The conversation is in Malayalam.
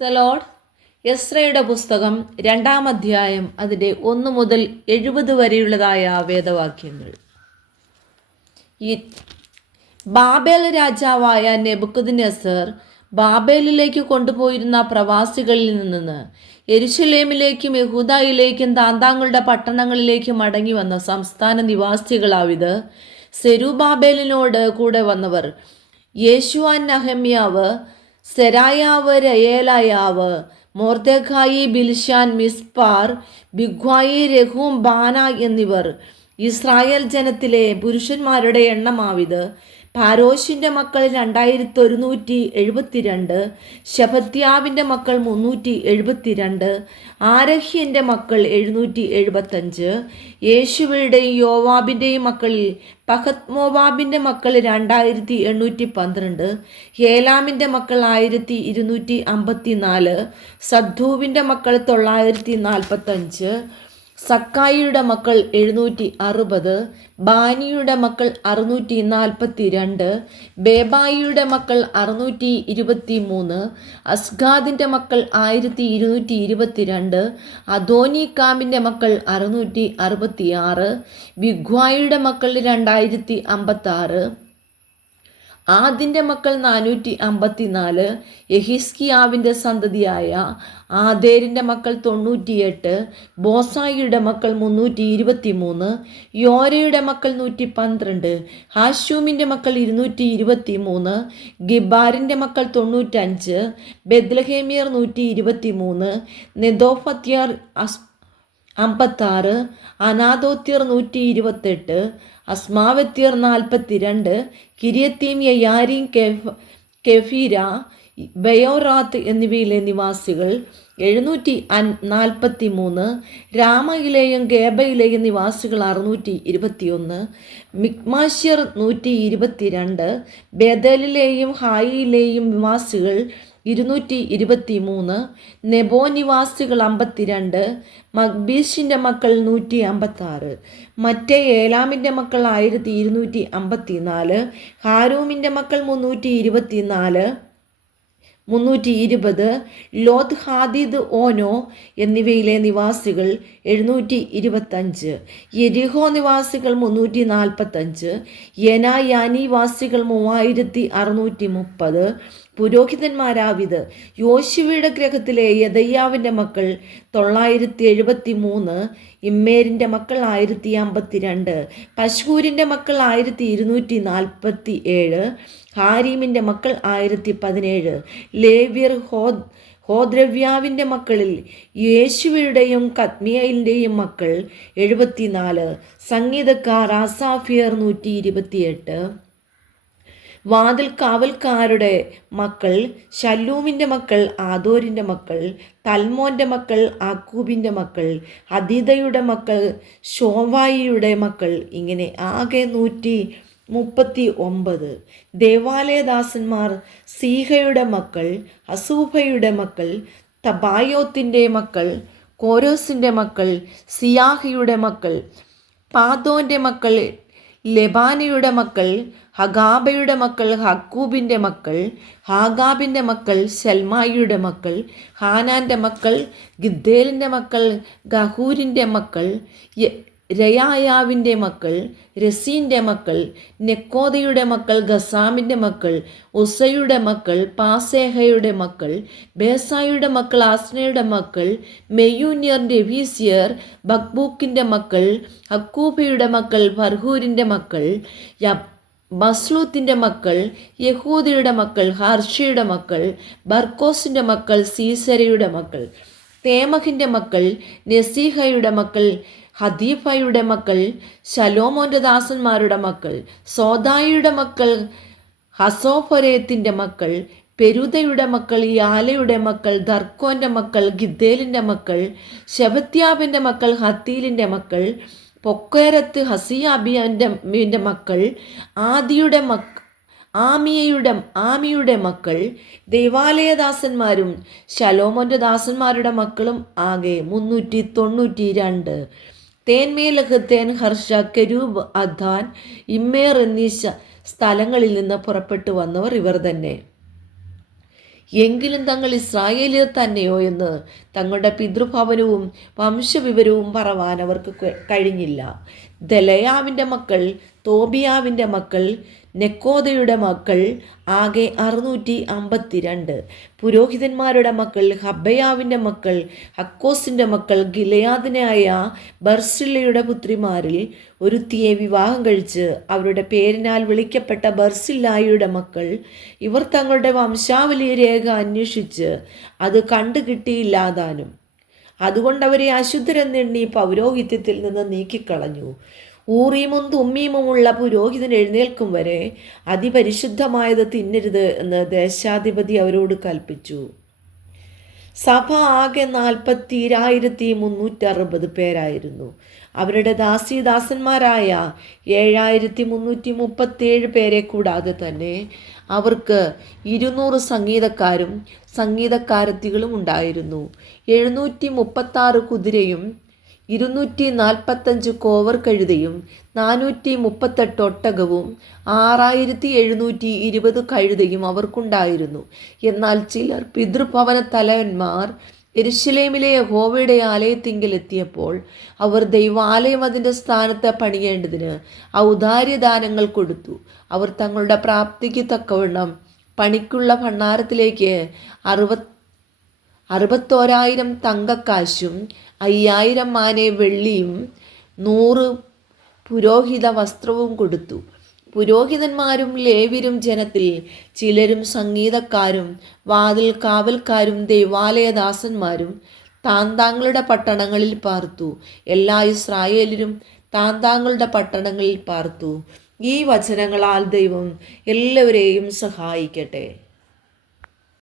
The Lord. എസ്രയുടെ പുസ്തകം 2-ാം അധ്യായം അതിൻ്റെ 1 മുതൽ 70 വരെയുള്ളതായ വേദവാക്യങ്ങൾ. ഈ ബാബേൽ രാജാവായ നെബൂഖദ്നേസർ ബാബേലിലേക്ക് കൊണ്ടുപോയിരുന്ന പ്രവാസികളിൽ നിന്ന് യെരുശലേമിലേക്കും യഹൂദയിലേക്കും താന്താങ്ങളുടെ പട്ടണങ്ങളിലേക്കും മടങ്ങി വന്ന സംസ്ഥാന നിവാസികളാവിത് സെരുബാബേലിനോട് കൂടെ വന്നവർ യേശുവാൻ, നഹമ്യാവ്, സെരായാവ്, രയേലായാവ്, മൊർദെഖായി, ബിൽശാൻ, മിസ്പാർ, ബിഗ്വായി, രഹൂം, ബാന എന്നിവർ. ഇസ്രായേൽ ജനത്തിലെ പുരുഷന്മാരുടെ എണ്ണമാവിത്: പാരോശിൻ്റെ മക്കൾ 2172, ശെഫത്യാവിൻ്റെ മക്കൾ 372, ആരഹ്യൻ്റെ മക്കൾ 775. യേശുവയുടെയും യോവാബിൻ്റെയും മക്കളിൽ പഹത് മോവാബിൻ്റെ മക്കൾ 2812, ഹേലാമിൻ്റെ മക്കൾ 1254, സദ്ദൂവിൻ്റെ മക്കൾ 945, സക്കായിയുടെ മക്കൾ 760, ബാനിയുടെ മക്കൾ 642, ബേബായിയുടെ മക്കൾ 623, അസ്ഗാദിൻ്റെ മക്കൾ 1222, അദോനിക്കാമിൻ്റെ മക്കൾ 666, ബിഗ്വായിയുടെ മക്കൾ 2056, ആദിൻ്റെ മക്കൾ 454, യെഹിസ്കിയാവിൻ്റെ സന്തതിയായ ആദേരിൻ്റെ മക്കൾ 98, ബോസായിയുടെ മക്കൾ 323, യോരയുടെ മക്കൾ 112, ഹാശൂമിൻ്റെ മക്കൾ 223, ഗിബാരിൻ്റെ മക്കൾ 95, ബെത്ലഹേമിയർ 123, നെതോഫത്യർ 56, അനാഥോത്യർ 128, അസ്മാവത്യർ 42, കിര്യത്തീം, യയാരീം, കെഫീര, ബയോറാത്ത് എന്നിവയിലെ നിവാസികൾ 743, രാമയിലെയും ഗേബയിലെയും നിവാസികൾ 621, മിക്മാശ്യർ 122, ബേതേലിലെയും ഹായിയിലെയും നിവാസികൾ 223, നെബോ നിവാസികൾ 52, മഗ്ബീഷിൻ്റെ മക്കൾ 156, മറ്റേ ഏലാമിൻ്റെ മക്കൾ 1254, ഹാരൂമിൻ്റെ മക്കൾ 320, ലോത്ത്, ഹാദിദ്, ഓനോ എന്നിവയിലെ നിവാസികൾ 725, യെരിഹോ നിവാസികൾ 345, യനായാനി വാസികൾ 3630. പുരോഹിതന്മാരാവിത്: യോശുവയുടെ ഗൃഹത്തിലെ യെദയ്യാവിൻ്റെ മക്കൾ 973, ഇമ്മേരിൻ്റെ മക്കൾ 1052, പശ്ഹൂരിൻ്റെ മക്കൾ 1247, ഹാരീമിൻ്റെ മക്കൾ 1017. ലേവ്യർ ഹോദ്രവ്യാവിൻ്റെ മക്കളിൽ യേശുവയുടെയും കദ്മിയലിൻ്റെയും മക്കൾ 74. സംഗീതക്കാർ ആസാഫിയർ 128. വാതിൽ കാവൽക്കാരുടെ മക്കൾ ശല്ലൂമിൻ്റെ മക്കൾ, ആദോരിൻ്റെ മക്കൾ, തൽമോൻ്റെ മക്കൾ, ആക്കൂബിൻ്റെ മക്കൾ, ഹദീദയുടെ മക്കൾ, ശോവായിയുടെ മക്കൾ. ഇങ്ങനെ ആകെ 139. ദേവാലയദാസന്മാർ സീഹയുടെ മക്കൾ, അസൂഫയുടെ മക്കൾ, തബായോത്തിൻ്റെ മക്കൾ, കോരോസിൻ്റെ മക്കൾ, സിയാഹിയുടെ മക്കൾ, പാദോൻ്റെ മക്കൾ, ലെബാനയുടെ മക്കൾ, ഹഗാബയുടെ മക്കൾ, ഹക്കൂബിൻ്റെ മക്കൾ, ഹാഗാബിൻ്റെ മക്കൾ, ശൽമായിയുടെ മക്കൾ, ഹാനാൻ്റെ മക്കൾ, ഗിദ്ദേലിൻ്റെ മക്കൾ, ഗഹൂരിൻ്റെ മക്കൾ, രയായാവിൻ്റെ മക്കൾ, രസീൻ്റെ മക്കൾ, നെക്കോദയുടെ മക്കൾ, ഗസാമിൻ്റെ മക്കൾ, ഉസയുടെ മക്കൾ, പാസേഹയുടെ മക്കൾ, ബേസായുടെ മക്കൾ, ആസ്നയുടെ മക്കൾ, മെയൂന്യർ, രവീസിയർ, ബക്ബൂക്കിൻ്റെ മക്കൾ, ഹക്കൂബയുടെ മക്കൾ, ഫർഹൂരിൻ്റെ മക്കൾ, ബസ്ലൂത്തിൻ്റെ മക്കൾ, യഹൂദയുടെ മക്കൾ, ഹർഷയുടെ മക്കൾ, ബർക്കോസിൻ്റെ മക്കൾ, സീസരയുടെ മക്കൾ, തേമഹിൻ്റെ മക്കൾ, നെസീഹയുടെ മക്കൾ, ഹദീഫയുടെ മക്കൾ, ശലോമോൻ്റെ ദാസന്മാരുടെ മക്കൾ, സോദായിയുടെ മക്കൾ, ഹസോഫരേത്തിൻ്റെ മക്കൾ, പെരുതയുടെ മക്കൾ, യാലയുടെ മക്കൾ, ദർക്കോൻ്റെ മക്കൾ, ഗിദ്ദേലിൻ്റെ മക്കൾ, ശെഫത്യാവിൻ്റെ മക്കൾ, ഹത്തീലിൻ്റെ മക്കൾ, പൊക്കേരത്ത്, ഹസിയാബിൻ്റെ മക്കൾ, ആമിയുടെ മക്കൾ. ദൈവാലയദാസന്മാരും ശലോമോൻ്റെ ദാസന്മാരുടെ മക്കളും ആകെ 392. തേൻമേലഹ്, തേൻ ഹർഷ, കെരൂബ്, അദ്ദാൻ, ഇമ്മേർ എന്നീ സ്ഥലങ്ങളിൽ നിന്ന് പുറപ്പെട്ടു വന്നവർ ഇവർ തന്നെ. എങ്കിലും തങ്ങൾ ഇസ്രായേലിയർ തന്നെയോ എന്ന് തങ്ങളുടെ പിതൃഭവനവും വംശവിവരവും പറവാൻ അവർക്ക് കഴിഞ്ഞില്ല. ദലയാവിൻ്റെ മക്കൾ, തോബിയാവിൻ്റെ മക്കൾ, നെക്കോദയുടെ മക്കൾ ആകെ 652. പുരോഹിതന്മാരുടെ മക്കൾ, ഹബ്ബയാവിൻ്റെ മക്കൾ, ഹക്കോസിൻ്റെ മക്കൾ, ഗിലെയാദിനായ ബർസില്ലയുടെ പുത്രിമാരിൽ ഒരുത്തിയെ വിവാഹം കഴിച്ച് അവരുടെ പേരിനാൽ വിളിക്കപ്പെട്ട ബർസില്ലായിയുടെ മക്കൾ. ഇവർ തങ്ങളുടെ വംശാവലി രേഖ അന്വേഷിച്ച് അത് കണ്ടുകിട്ടിയില്ലാതാനും. അതുകൊണ്ടവരെ അശുദ്ധരെന്നെണ്ണി പൗരോഹിത്യത്തിൽ നിന്ന് നീക്കിക്കളഞ്ഞു. ഊറീമും തുമ്മീമുമുള്ള പുരോഹിതൻ എഴുന്നേൽക്കും വരെ അതിപരിശുദ്ധമായത് തിന്നരുത് എന്ന് ദേശാധിപതി അവരോട് കൽപ്പിച്ചു. സഭ ആകെ 42,360 പേരായിരുന്നു. അവരുടെ ദാസീദാസന്മാരായ 7,337 പേരെ കൂടാതെ തന്നെ അവർക്ക് 200 സംഗീതക്കാരും സംഗീതക്കാരത്തികളും ഉണ്ടായിരുന്നു. 736 കുതിരയും 245 കോവർ കഴുതയും 438 ഒട്ടകവും 6,720 കഴുതയും അവർക്കുണ്ടായിരുന്നു. എന്നാൽ ചിലർ പിതൃഭവന തലവന്മാർ യെരുശലേമിലെ യഹോവയുടെ ആലയത്തിങ്കലെത്തിയപ്പോൾ അവർ ദൈവാലയം അതിൻ്റെ സ്ഥാനത്ത് പണിയേണ്ടതിന് ഔദാര്യദാനങ്ങൾ കൊടുത്തു. അവർ തങ്ങളുടെ പ്രാപ്തിക്ക് തക്കവണ്ണം പണിക്കുള്ള ഭണ്ഡാരത്തിലേക്ക് 61,000 തങ്കക്കാശും 5,000 മാനെ വെള്ളിയും 100 പുരോഹിത വസ്ത്രവും കൊടുത്തു. പുരോഹിതന്മാരും ലേവ്യരും ജനത്തിൽ ചിലരും സംഗീതക്കാരും വാതിൽ കാവൽക്കാരും ദൈവാലയദാസന്മാരും താന്താങ്ങളുടെ പട്ടണങ്ങളിൽ പാർത്തു. എല്ലാ ഇസ്രായേലരും താന്താങ്ങളുടെ പട്ടണങ്ങളിൽ പാർത്തു. ഈ വചനങ്ങളാൽ ദൈവം എല്ലാവരെയും സഹായിക്കട്ടെ.